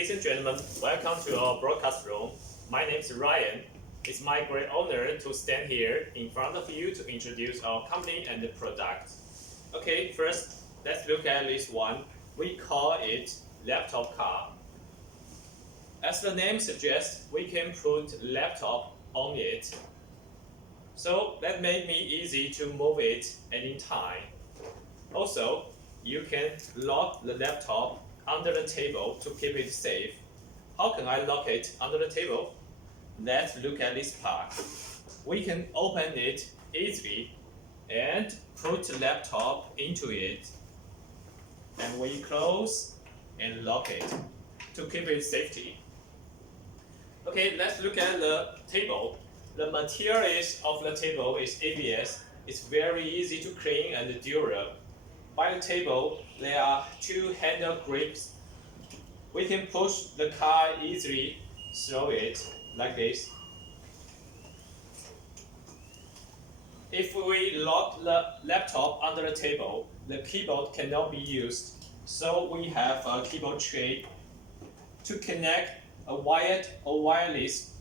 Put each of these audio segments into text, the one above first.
Ladies and gentlemen, welcome to our broadcast room. My name is Ryan. It's my great honor to stand here in front of you to introduce our company and the product. Okay, first, let's look at this one. We call it laptop car. As the name suggests, we can put laptop on it. So that made me easy to move it anytime. Also, you can lock the laptop under the table to keep it safe. How can I lock it under the table? Let's look at this part. We can open it easily and put the laptop into it. And we close and lock it to keep it safety. Okay, let's look at the table. The materials of the table is ABS. It's very easy to clean and durable. By the table, there are two handle grips. We can push the car easily through it like this. If we lock the laptop under the table, the keyboard cannot be used. So we have a keyboard tray to connect a wired or wireless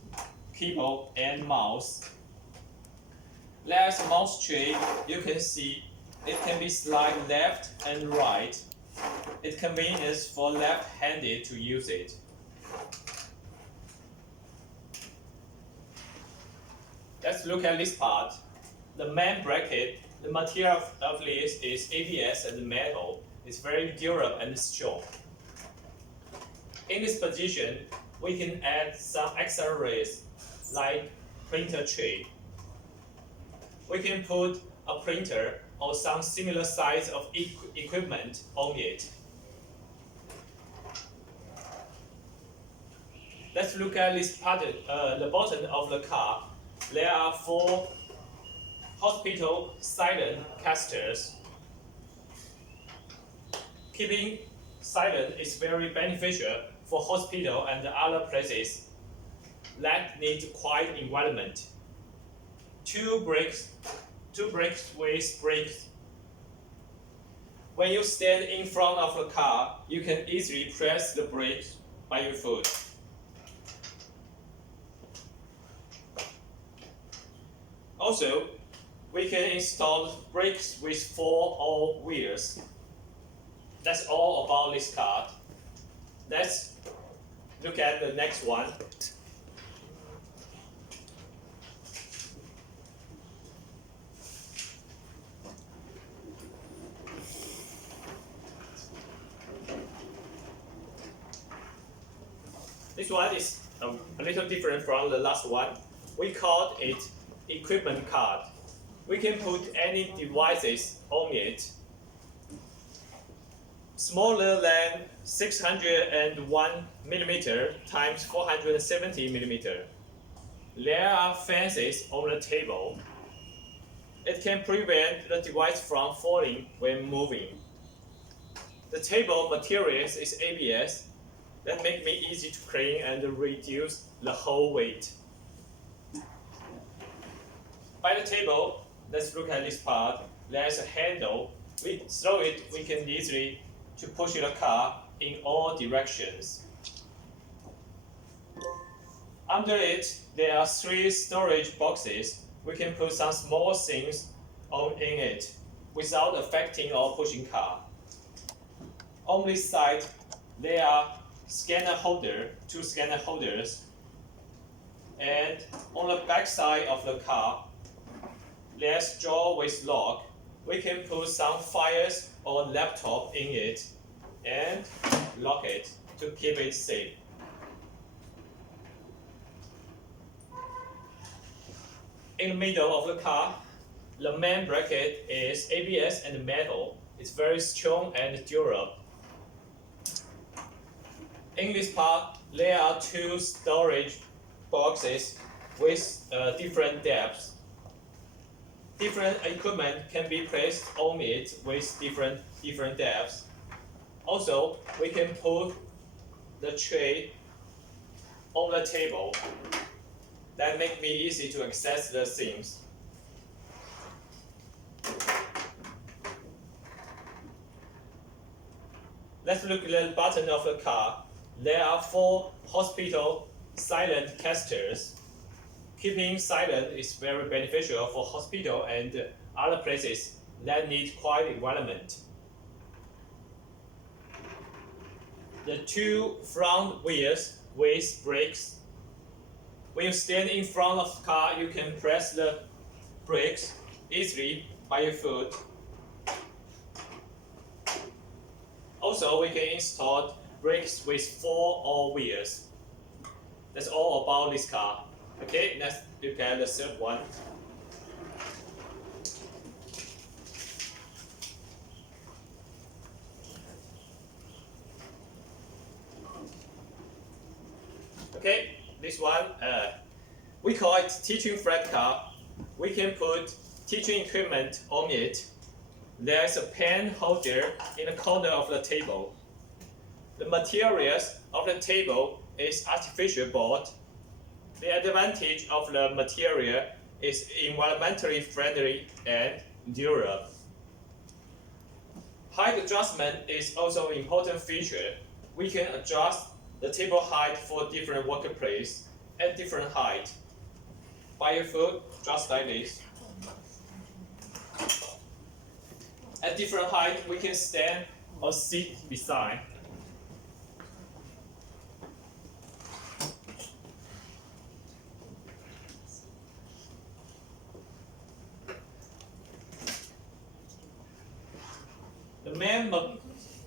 keyboard and mouse. There's a mouse tray. You can see it can be slide left and right. It's convenient for left-handed to use it. Let's look at this part. The main bracket, the material of this is ABS and metal. It's very durable and strong. In this position, we can add some accessories like printer tray. We can put a printer or some similar size of equipment on it. Let's look at this part, the bottom of the car. There are 4 hospital silent casters. Keeping silent is very beneficial for hospital and other places that need quiet environment. 2 brakes with brakes. When you stand in front of the car, you can easily press the brake by your foot. Also, we can install brakes with 4 wheels. That's all about this car. Let's look at the next one. This one is a little different from the last one. We call it equipment card. We can put any devices on it. Smaller than 601 millimeter times 470 millimeter. There are fences on the table. It can prevent the device from falling when moving. The table materials is ABS. That makes me easy to clean and reduce the whole weight. By the table, let's look at this part. There's a handle. Through it, we can easily to push the car in all directions. Under it, there are 3 storage boxes. We can put some small things in it without affecting or pushing car. On this side, there are 2 scanner holders. And on the back side of the car, there's drawer with lock. We can put some files or laptop in it and lock it to keep it safe. In the middle of the car, the main bracket is ABS and metal. It's very strong and durable. In this part, there are 2 storage boxes with different depths. Different equipment can be placed on it with different depths. Also, we can put the tray on the table. That makes me easy to access the things. Let's look at the button of the car. there are 4 hospital silent casters. Keeping silent is very beneficial for hospital and other places that need quiet environment. The 2 front wheels with brakes. When you stand in front of the car, you can press the brakes easily by your foot. Also, we can install brakes with 4 all wheels. That's all about this car. Okay, let's look at the third one. Okay, this one, we call it teaching flat car. We can put teaching equipment on it. There is a pen holder in the corner of the table. The materials of the table is artificial board. The advantage of the material is environmentally friendly and durable. Height adjustment is also an important feature. We can adjust the table height for different workplace at different height. By your foot, just like this. At different height, we can stand or sit beside.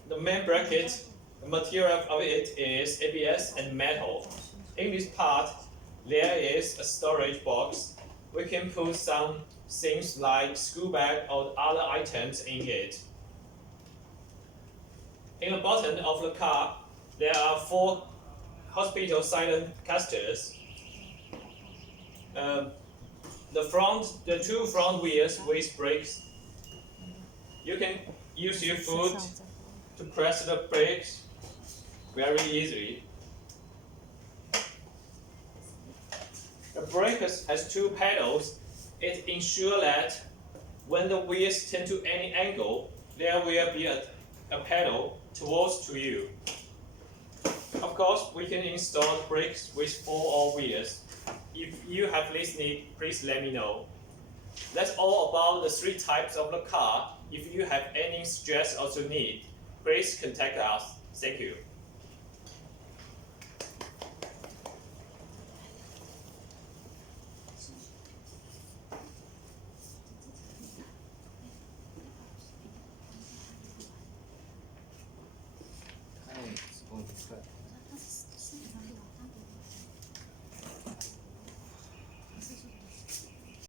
The main bracket, the material of it is ABS and metal. In this part, there is a storage box. We can put some things like school bag or other items in it. In the bottom of the car, there are 4 hospital silent casters. The 2 front wheels with brakes. You can use your foot to press the brakes very easily. The brake has 2 pedals. It ensures that when the wheels turn to any angle, there will be a pedal towards to you. Of course, we can install brakes with 4 all wheels. If you have this need, please let me know. That's all about the 3 types of the car. If you have any suggestions or need, please contact us. Thank you.